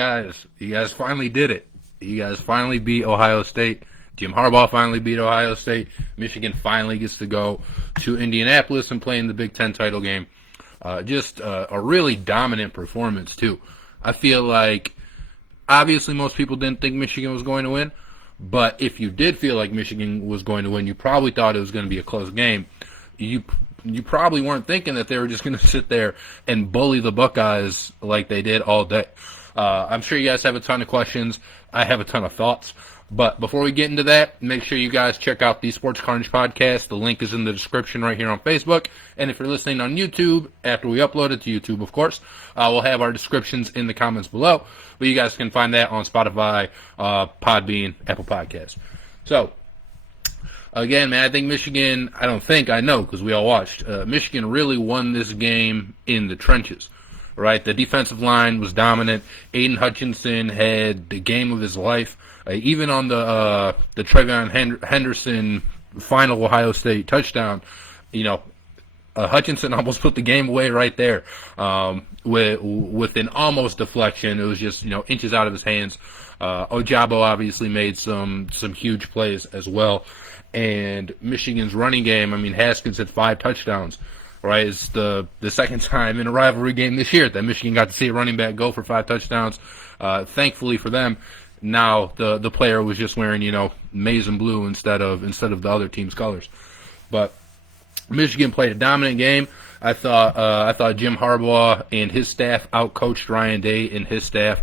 Guys, you guys finally did it. You guys finally beat Ohio State. Jim Harbaugh finally beat Ohio State. Michigan finally gets to go to Indianapolis and play in the Big Ten title game. Just a really dominant performance, too. I feel like, obviously, most people didn't think Michigan was going to win, but if you did feel like Michigan was going to win, you probably thought it was going to be a close game. You probably weren't thinking that they were just going to sit there and bully the Buckeyes like they did all day. I'm sure you guys have a ton of questions. I have a ton of thoughts. But before we get into that, make sure you guys check out the Sports Carnage podcast. The link is in the description right here on Facebook. And if you're listening on YouTube, after we upload it to YouTube, of course, we'll have our descriptions in the comments below. But you guys can find that on Spotify, Podbean, Apple Podcasts. So, again, man, I think Michigan, I know because we all watched, Michigan really won this game in the trenches. Right, the defensive line was dominant. Aiden Hutchinson had the game of his life. Even on the Trevion Henderson final Ohio State touchdown, Hutchinson almost put the game away right there with an almost deflection. It was just inches out of his hands. Ojabo obviously made some huge plays as well, and Michigan's running game. I mean, Haskins had 5 touchdowns. Right, it's the second time in a rivalry game this year that Michigan got to see a running back go for 5 touchdowns. Thankfully for them, now the player was just wearing maize and blue instead of the other team's colors. But Michigan played a dominant game. I thought Jim Harbaugh and his staff outcoached Ryan Day and his staff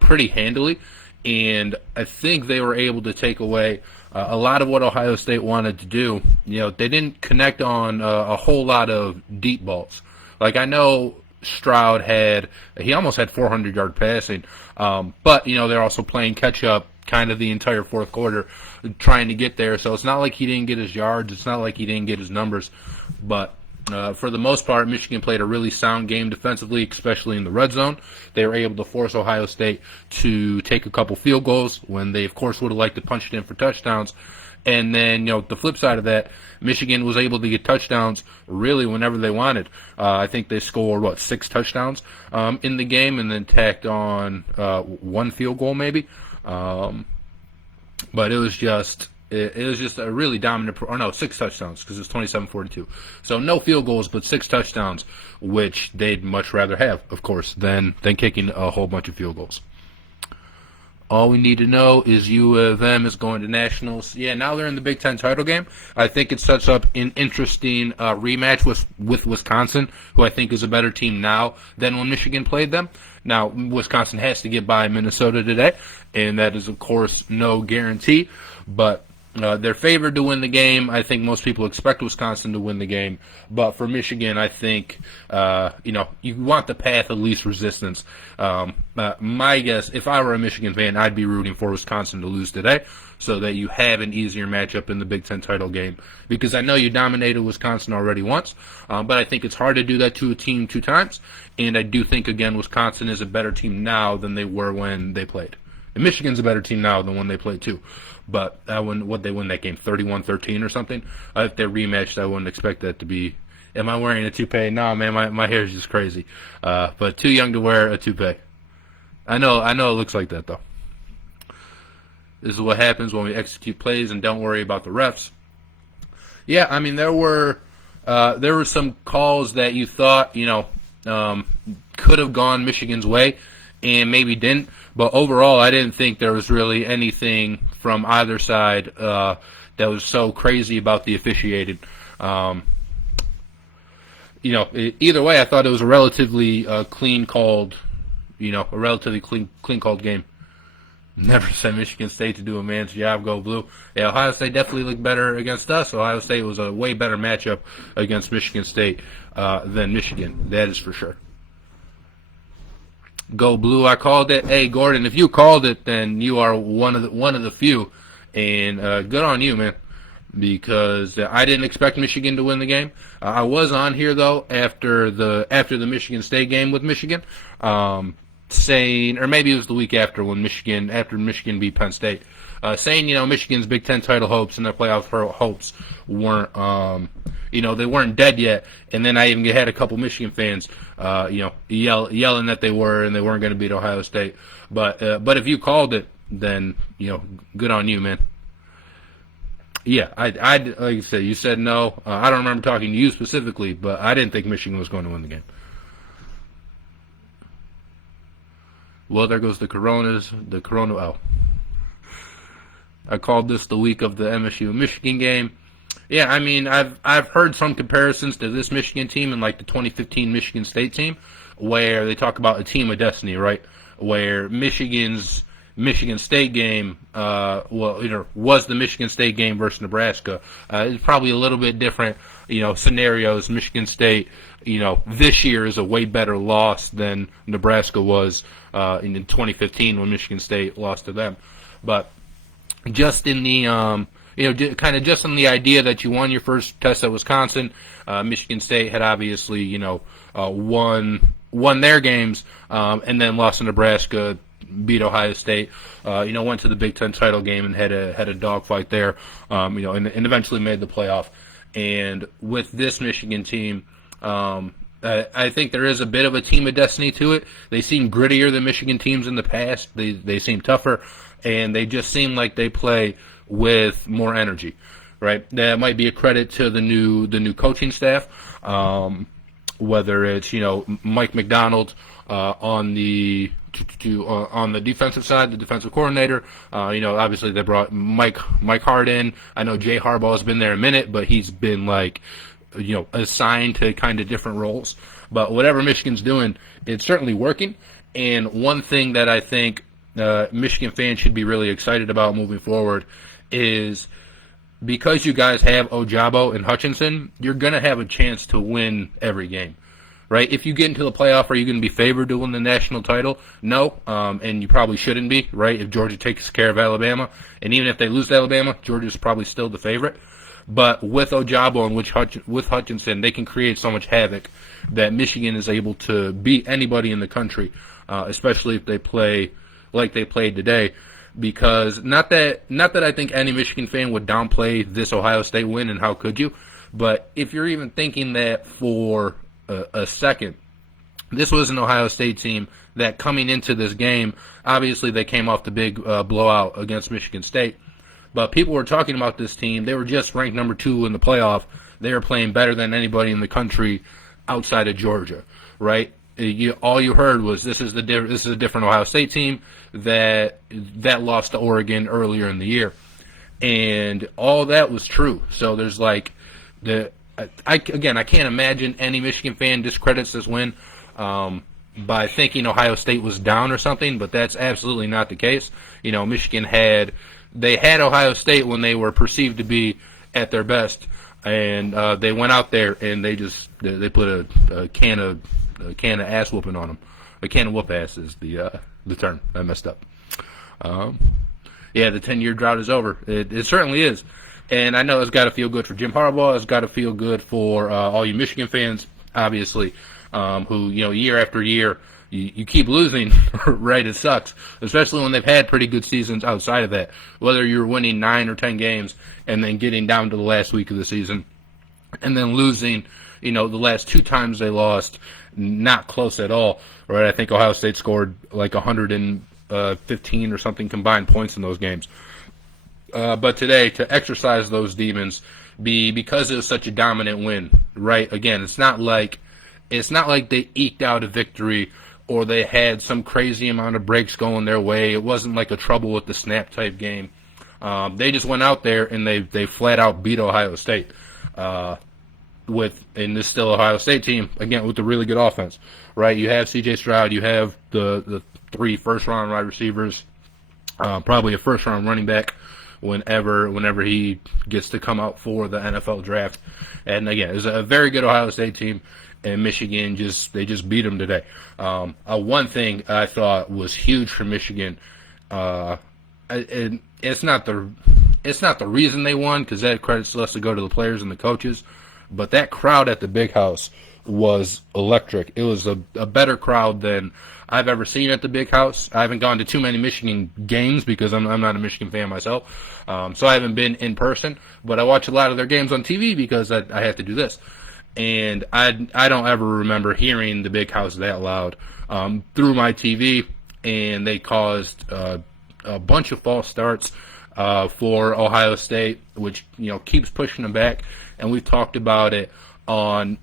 pretty handily, and I think they were able to take away a lot of what Ohio State wanted to do. They didn't connect on a whole lot of deep balls. Like, I know Stroud he almost had 400-yard passing, but they're also playing catch-up kind of the entire fourth quarter, trying to get there. So it's not like he didn't get his yards. It's not like he didn't get his numbers. But for the most part, Michigan played a really sound game defensively, especially in the red zone. They were able to force Ohio State to take a couple field goals when they, of course, would have liked to punch it in for touchdowns. And then, the flip side of that, Michigan was able to get touchdowns really whenever they wanted. I think they scored, 6 touchdowns in the game, and then tacked on 1 field goal maybe. But it was just a really dominant, 6 touchdowns, because it's 27-42. So no field goals, but 6 touchdowns, which they'd much rather have, of course, than kicking a whole bunch of field goals. All we need to know is U of M is going to nationals. Yeah, now they're in the Big Ten title game. I think it sets up an interesting rematch with Wisconsin, who I think is a better team now than when Michigan played them. Now, Wisconsin has to get by Minnesota today, and that is, of course, no guarantee. But they're favored to win the game. I think most people expect Wisconsin to win the game. But for Michigan, I think, you want the path of least resistance. My guess, if I were a Michigan fan, I'd be rooting for Wisconsin to lose today so that you have an easier matchup in the Big Ten title game. Because I know you dominated Wisconsin already once, but I think it's hard to do that to a team 2 times. And I do think, again, Wisconsin is a better team now than they were when they played. And Michigan's a better team now than when they played, too. But would they win that game, 31-13 or something? If they rematched, I wouldn't expect that to be. Am I wearing a toupee? No, man, my hair is just crazy. But too young to wear a toupee. I know it looks like that, though. This is what happens when we execute plays and don't worry about the refs. Yeah, I mean, there were some calls that you thought, could have gone Michigan's way and maybe didn't. But overall, I didn't think there was really anything from either side that was so crazy about the officiating. Either way, I thought it was a relatively clean called game. Never sent Michigan State to do a man's job. Go Blue. Yeah, Ohio State definitely looked better against us. Ohio State was a way better matchup against Michigan State than Michigan. That is for sure. Go Blue, I called it. Hey, Gordon, if you called it, then you are one of the few, and good on you, man, because I didn't expect Michigan to win the game. I was on here though after the Michigan State game with Michigan, saying, or maybe it was the week after after Michigan beat Penn State, saying, Michigan's Big Ten title hopes and their playoff hopes weren't, they weren't dead yet. And then I even had a couple Michigan fans, yelling that they were and they weren't going to beat Ohio State. But if you called it, then, good on you, man. Yeah, I like I said, you said no. I don't remember talking to you specifically, but I didn't think Michigan was going to win the game. Well, there goes the Corona. Oh, I called this the week of the MSU-Michigan game. Yeah, I mean, I've heard some comparisons to this Michigan team and like the 2015 Michigan State team, where they talk about a team of destiny, right? Where Michigan State game, was the Michigan State game versus Nebraska. It's probably a little bit different, scenarios. Michigan State, this year is a way better loss than Nebraska was in 2015 when Michigan State lost to them. But just in the, kind of just in the idea that you won your first test at Wisconsin, Michigan State had obviously, won their games, and then lost to Nebraska, beat Ohio State, went to the Big Ten title game and had a dogfight there, and eventually made the playoff. And with this Michigan team, I think there is a bit of a team of destiny to it. They seem grittier than Michigan teams in the past. They seem tougher, and they just seem like they play with more energy, right? That might be a credit to the new coaching staff, whether it's Mike McDonald on the defensive side, the defensive coordinator. Obviously they brought Mike Hart in. I know Jay Harbaugh has been there a minute, but he's been assigned to kind of different roles. But whatever Michigan's doing, it's certainly working. And one thing that I think Michigan fans should be really excited about moving forward is because you guys have Ojabo and Hutchinson, you're going to have a chance to win every game. Right? If you get into the playoff, are you going to be favored to win the national title? No, and you probably shouldn't be, right? If Georgia takes care of Alabama, and even if they lose to Alabama, Georgia's probably still the favorite. But with Ojabo and with Hutchinson, they can create so much havoc that Michigan is able to beat anybody in the country, especially if they play like they played today. Because not that I think any Michigan fan would downplay this Ohio State win, and how could you? But if you're even thinking that for a second, this was an Ohio State team that coming into this game, obviously they came off the big blowout against Michigan State, but people were talking about this team. They were just ranked number 2 in the playoff. They were playing better than anybody in the country outside of Georgia, right? All you heard was this is a different Ohio State team that lost to Oregon earlier in the year, and all that was true. So there's I can't imagine any Michigan fan discredits this win by thinking Ohio State was down or something, but that's absolutely not the case. Michigan had Ohio State when they were perceived to be at their best, and they went out there and they put a can of ass whooping on them. A can of whoop ass is the term. I messed up. The 10-year drought is over. It certainly is. And I know it's got to feel good for Jim Harbaugh. It's got to feel good for all you Michigan fans, obviously, who, year after year, you keep losing, right? It sucks, especially when they've had pretty good seasons outside of that. Whether you're winning 9 or 10 games and then getting down to the last week of the season and then losing, the last 2 times they lost, not close at all, right? I think Ohio State scored like 115 or something combined points in those games. But today, to exercise those demons, because it was such a dominant win, right? Again, it's not like they eked out a victory or they had some crazy amount of breaks going their way. It wasn't like a trouble with the snap type game. They just went out there and they flat out beat Ohio State. And this still Ohio State team, again, with a really good offense, right? You have C.J. Stroud, you have the 3 first-round wide receivers, probably a first-round running back whenever he gets to come out for the NFL draft. And again, it's a very good Ohio State team, and Michigan just beat them today. One thing I thought was huge for Michigan, and it's not the reason they won, because that credit still has to go to the players and the coaches, but that crowd at the Big House was electric. It was a better crowd than I've ever seen at the Big House. I haven't gone to too many Michigan games because I'm not a Michigan fan myself, so I haven't been in person. But I watch a lot of their games on TV because I have to do this, and I don't ever remember hearing the Big House that loud through my TV, and they caused a bunch of false starts for Ohio State, which keeps pushing them back, and we've talked about it on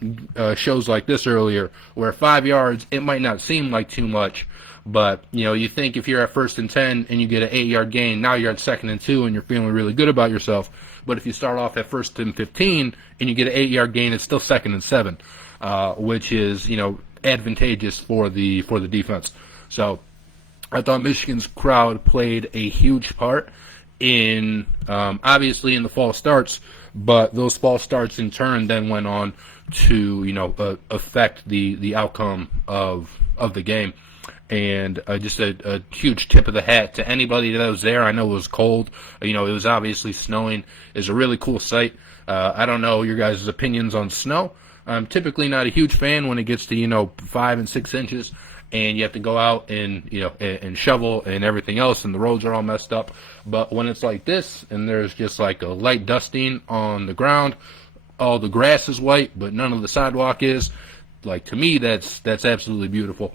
shows like this earlier, where 5 yards, it might not seem like too much, but you think if you're at 1st and 10 and you get an 8-yard gain, now you're at 2nd and 2 and you're feeling really good about yourself. But if you start off at 1st and 15 and you get an 8-yard gain, it's still 2nd and 7, which is advantageous for the defense. So I thought Michigan's crowd played a huge part in obviously in the false starts, but those false starts in turn then went on to affect the outcome of the game. And just a huge tip of the hat to anybody that was there. I know it was cold. It was obviously snowing. It's a really cool sight. I don't know your guys' opinions on snow. I'm typically not a huge fan when it gets to 5 and 6 inches, and you have to go out and and shovel and everything else, and the roads are all messed up. But when it's like this, and there's just like a light dusting on the ground, all the grass is white, but none of the sidewalk is. Like, to me, that's absolutely beautiful.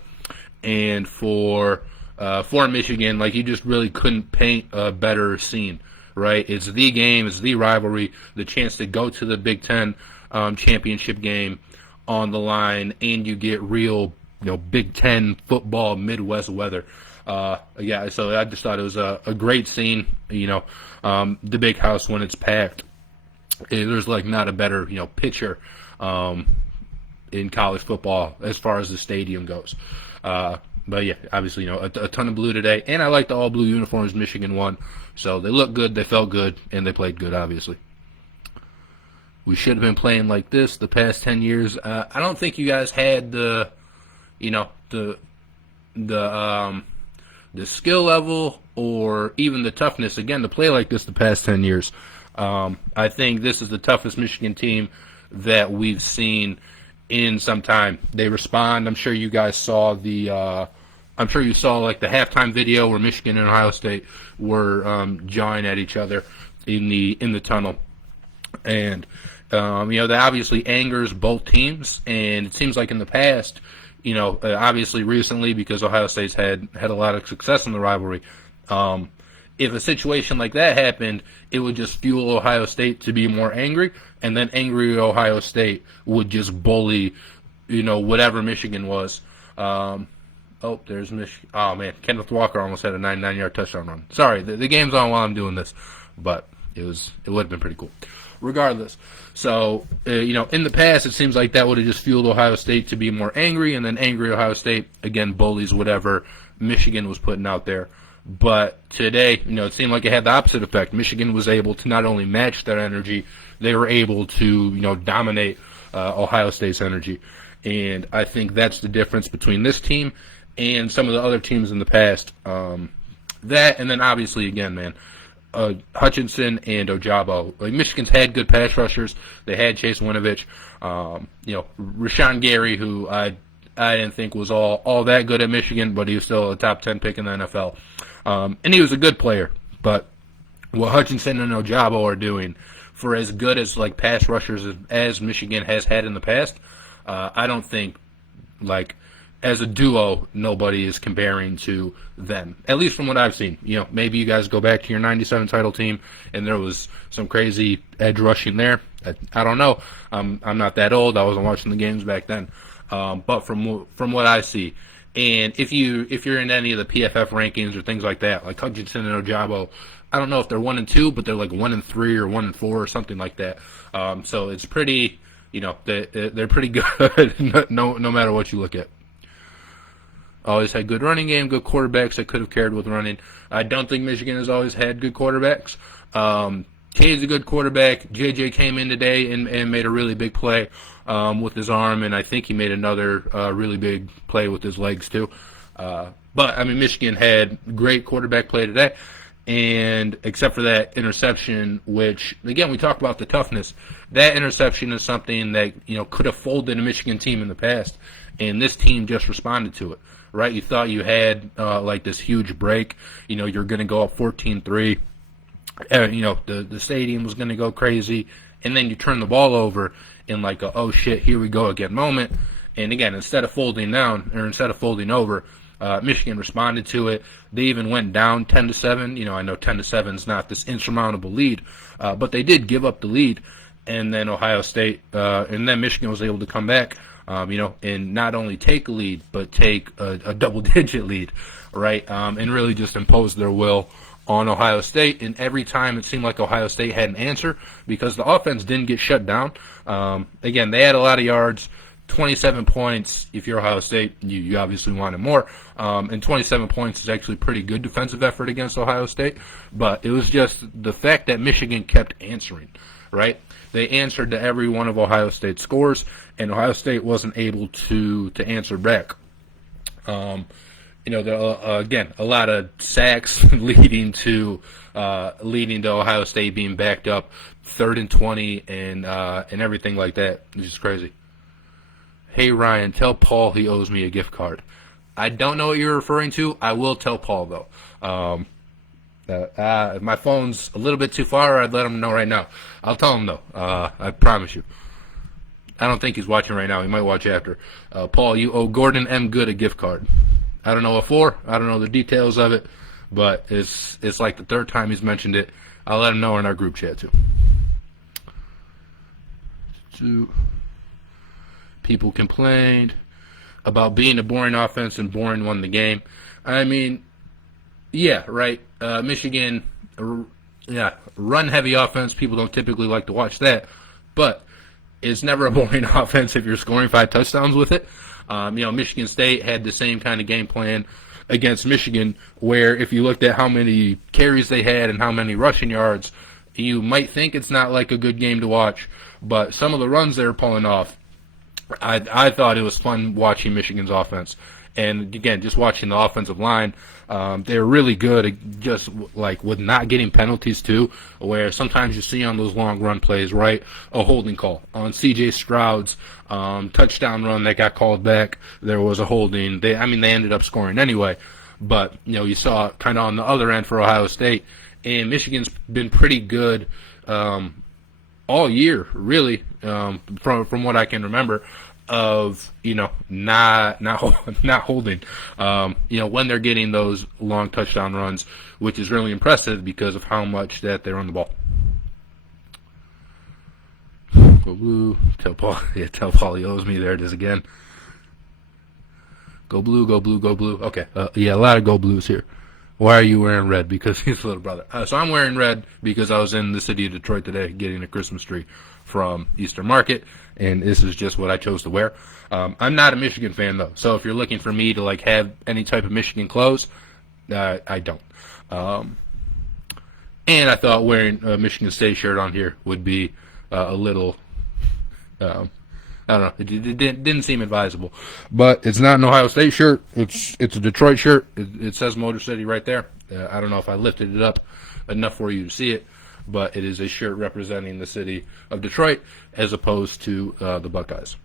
And for Michigan, like, you just really couldn't paint a better scene, right? It's the game, it's the rivalry, the chance to go to the Big Ten championship game on the line, and you get real Big Ten football Midwest weather. Yeah, so I just thought it was a great scene. The Big House, when it's packed, there's like not a better picture in college football as far as the stadium goes. But yeah, obviously a ton of blue today, and I like the all blue uniforms Michigan won. So they looked good, they felt good, and they played good. Obviously, we should have been playing like this the past 10 years. I don't think you guys had the skill level or even the toughness, again, to play like this the past 10 years. I think this is the toughest Michigan team that we've seen in some time. They respond. I'm sure you guys saw I'm sure you saw like the halftime video where Michigan and Ohio State were jawing at each other in the tunnel, and that obviously angers both teams. And it seems like in the past, obviously recently, because Ohio State's had a lot of success in the rivalry, if a situation like that happened, it would just fuel Ohio State to be more angry, and then angry Ohio State would just bully, whatever Michigan was. There's Michigan. Oh, man, Kenneth Walker almost had a 99-yard touchdown run. Sorry, the game's on while I'm doing this, but it would have been pretty cool. Regardless, so, in the past, it seems like that would have just fueled Ohio State to be more angry, and then angry Ohio State, again, bullies whatever Michigan was putting out there. But today, it seemed like it had the opposite effect. Michigan was able to not only match that energy, they were able to, dominate Ohio State's energy. And I think that's the difference between this team and some of the other teams in the past. That, and then obviously, again, man, Hutchinson and Ojabo. Like, Michigan's had good pass rushers. They had Chase Winovich. Rashawn Gary, who I didn't think was all that good at Michigan, but he was still a top 10 pick in the NFL. And he was a good player. But what Hutchinson and Ojabo are doing, for as good as like pass rushers as Michigan has had in the past, I don't think, like, as a duo, nobody is comparing to them, at least from what I've seen. Maybe you guys go back to your 97 title team and there was some crazy edge rushing there. I don't know. I'm not that old. I wasn't watching the games back then. But from what I see, and if you're in any of the PFF rankings or things like that, like Hutchinson and Ojabo, I don't know if they're 1 and 2, but they're like 1 and 3 or 1 and 4 or something like that. So it's pretty, they're pretty good no matter what you look at. Always had good running game, good quarterbacks that could have carried with running. I don't think Michigan has always had good quarterbacks. Cade's a good quarterback. JJ came in today and made a really big play with his arm, and I think he made another really big play with his legs too. But, I mean, Michigan had great quarterback play today. And except for that interception, which again we talk about the toughness, that interception is something that could have folded a Michigan team in the past, and this team just responded to it. Right, you thought you had like this huge break. You're going to go up 14-3. The stadium was going to go crazy, and then you turn the ball over in like a oh shit, here we go again moment. And again, instead of folding over, Michigan responded to it. They even went down 10-7. I know 10-7 is not this insurmountable lead, but they did give up the lead, and then Ohio State, and then Michigan was able to come back, and not only take a lead, but take a double-digit lead, right, and really just impose their will on Ohio State. And every time it seemed like Ohio State had an answer because the offense didn't get shut down. Again, they had a lot of yards. 27 points, if you're Ohio State, you obviously wanted more. And 27 points is actually a pretty good defensive effort against Ohio State. But it was just the fact that Michigan kept answering, right? They answered to every one of Ohio State's scores, and Ohio State wasn't able to answer back. There are, again, a lot of sacks leading to Ohio State being backed up 3rd and 20 and everything like that. It's just crazy. Hey, Ryan, tell Paul he owes me a gift card. I don't know what you're referring to. I will tell Paul, though. If my phone's a little bit too far, I'd let him know right now. I'll tell him, though. I promise you. I don't think he's watching right now. He might watch after. Paul, you owe Gordon M. Good a gift card. I don't know what for. I don't know the details of it. But it's like the 3rd time he's mentioned it. I'll let him know in our group chat, too. People complained about being a boring offense, and boring won the game. I mean, yeah, right. Michigan, run-heavy offense. People don't typically like to watch that. But it's never a boring offense if you're scoring 5 touchdowns with it. Michigan State had the same kind of game plan against Michigan, where if you looked at how many carries they had and how many rushing yards, you might think it's not like a good game to watch. But some of the runs they were pulling off, I thought it was fun watching Michigan's offense. And again, just watching the offensive line, they're really good at just like with not getting penalties too, where sometimes you see on those long run plays, right, a holding call. On C.J. Stroud's touchdown run that got called back, there was a holding. They ended up scoring anyway. But, you saw kind of on the other end for Ohio State. And Michigan's been pretty good all year, really, from what I can remember, of not holding when they're getting those long touchdown runs, which is really impressive because of how much that they run the ball. Go blue. Tell Paul he owes me. There it is again. Go blue, go blue, go blue. Okay, a lot of go blues here. Why are you wearing red? Because he's a little brother. So I'm wearing red because I was in the city of Detroit today getting a Christmas tree from Easter Market, and this is just what I chose to wear. I'm not a Michigan fan, though, so if you're looking for me to like have any type of Michigan clothes, I don't. And I thought wearing a Michigan State shirt on here would be a little, I don't know, it didn't seem advisable. But it's not an Ohio State shirt. It's a Detroit shirt. It says Motor City right there. I don't know if I lifted it up enough for you to see it, but it is a shirt representing the city of Detroit as opposed to the Buckeyes.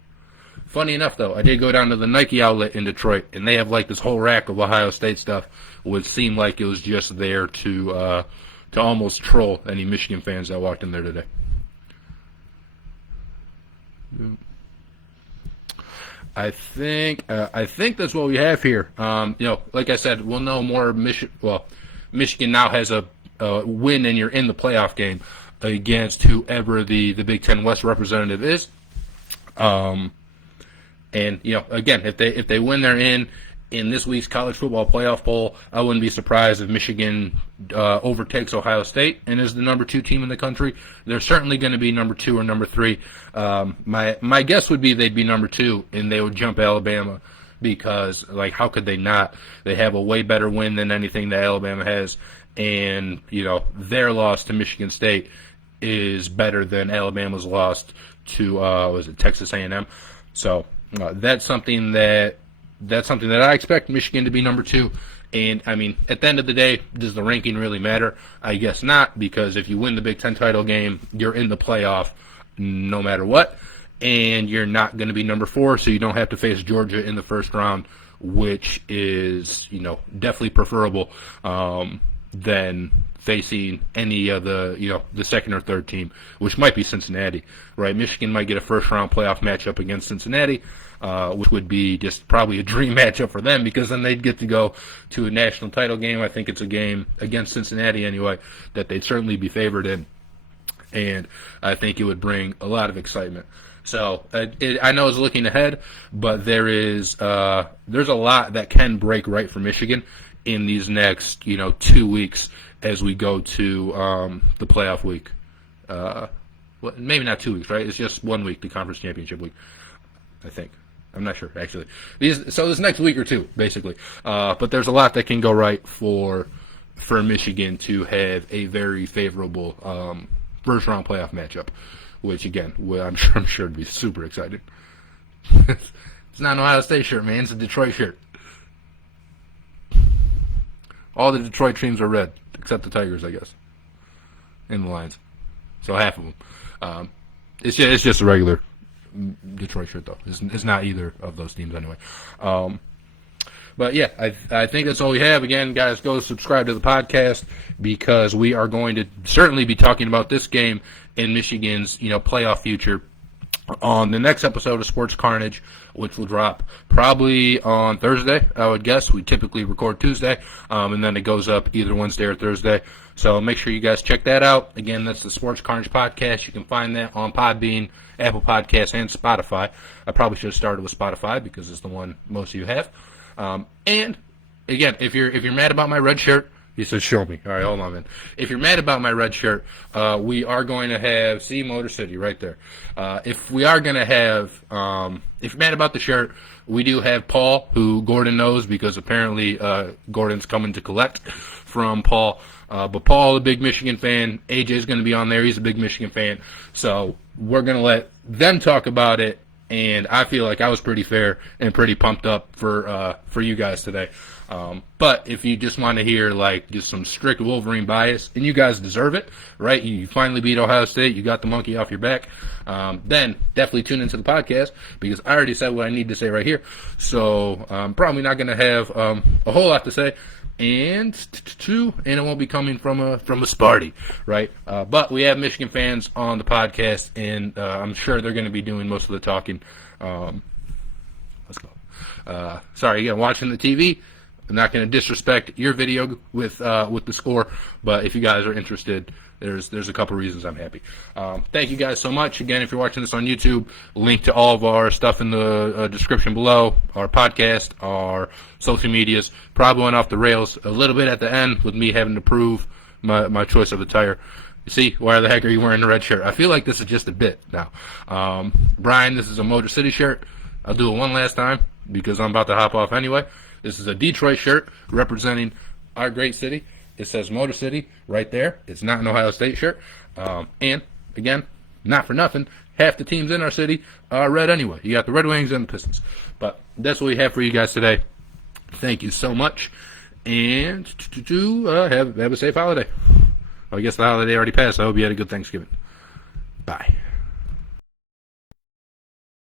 Funny enough, though, I did go down to the Nike outlet in Detroit, and they have like this whole rack of Ohio State stuff, which seemed like it was just there to almost troll any Michigan fans that walked in there today. I think that's what we have here. Like I said, we'll know more. Michigan now has a win, and you're in the playoff game against whoever the Big Ten West representative is. And again, if they win, they're in this week's college football playoff poll. I wouldn't be surprised if Michigan overtakes Ohio State and is the number 2 team in the country. They're certainly going to be number 2 or number 3. My guess would be they'd be number 2 and they would jump Alabama because, like, how could they not? They have a way better win than anything that Alabama has, and their loss to Michigan State is better than Alabama's loss to Texas A&M. So that's something that I expect Michigan to be number 2, And, I mean, at the end of the day, does the ranking really matter? I guess not, because if you win the Big Ten title game, you're in the playoff no matter what, and you're not going to be number 4, so you don't have to face Georgia in the first round, which is, definitely preferable than facing any of the, the second or third team, which might be Cincinnati, right? Michigan might get a first-round playoff matchup against Cincinnati, which would be just probably a dream matchup for them, because then they'd get to go to a national title game. I think it's a game against Cincinnati anyway that they'd certainly be favored in, and I think it would bring a lot of excitement. So I know it's looking ahead, but there's a lot that can break right for Michigan in these next 2 weeks as we go to the playoff week. Maybe not 2 weeks, right? It's just 1 week, the conference championship week, I think. I'm not sure, actually. So this next week or two, basically. But there's a lot that can go right for Michigan to have a very favorable first-round playoff matchup, which, again, I'm sure would be super exciting. It's not an Ohio State shirt, man. It's a Detroit shirt. All the Detroit teams are red, except the Tigers, I guess, and the Lions. So half of them. It's just a regular Detroit shirt, though. It's not either of those teams anyway. But yeah, I think that's all we have. Again, guys, go subscribe to the podcast, because we are going to certainly be talking about this game in Michigan's playoff future on the next episode of Sports Carnage, which will drop probably on Thursday, I would guess. We typically record Tuesday, and then it goes up either Wednesday or Thursday. So make sure you guys check that out. Again, that's the Sports Carnage podcast. You can find that on Podbean, Apple Podcasts, and Spotify. I probably should have started with Spotify because it's the one most of you have. And again, if you're mad about my red shirt, he says, show me. All right, hold on, man. If you're mad about my red shirt, we are going to have, see, Motor City right there. If you're mad about the shirt, we do have Paul, who Gordon knows because apparently Gordon's coming to collect from Paul. But Paul, a big Michigan fan. AJ's going to be on there. He's a big Michigan fan. So we're going to let them talk about it. And I feel like I was pretty fair and pretty pumped up for you guys today. But if you just want to hear just some strict Wolverine bias, and you guys deserve it, right? You finally beat Ohio State. You got the monkey off your back. Then definitely tune into the podcast, because I already said what I need to say right here. So I'm probably not going to have a whole lot to say. And it won't be coming from a Sparty, right? But we have Michigan fans on the podcast, and I'm sure they're going to be doing most of the talking. Let's go. Sorry, again, watching the TV. I'm not going to disrespect your video with the score, but if you guys are interested, there's a couple reasons I'm happy. Thank you guys so much. Again, if you're watching this on YouTube, link to all of our stuff in the description below, our podcast, our social medias. Probably went off the rails a little bit at the end with me having to prove my choice of attire. You see, why the heck are you wearing the red shirt? I feel like this is just a bit now. Brian, this is a Motor City shirt. I'll do it one last time because I'm about to hop off anyway. This is a Detroit shirt representing our great city. It says Motor City right there. It's not an Ohio State shirt. And, again, not for nothing, half the teams in our city are red anyway. You got the Red Wings and the Pistons. But that's what we have for you guys today. Thank you so much. And have a safe holiday. Well, I guess the holiday already passed. I hope you had a good Thanksgiving. Bye.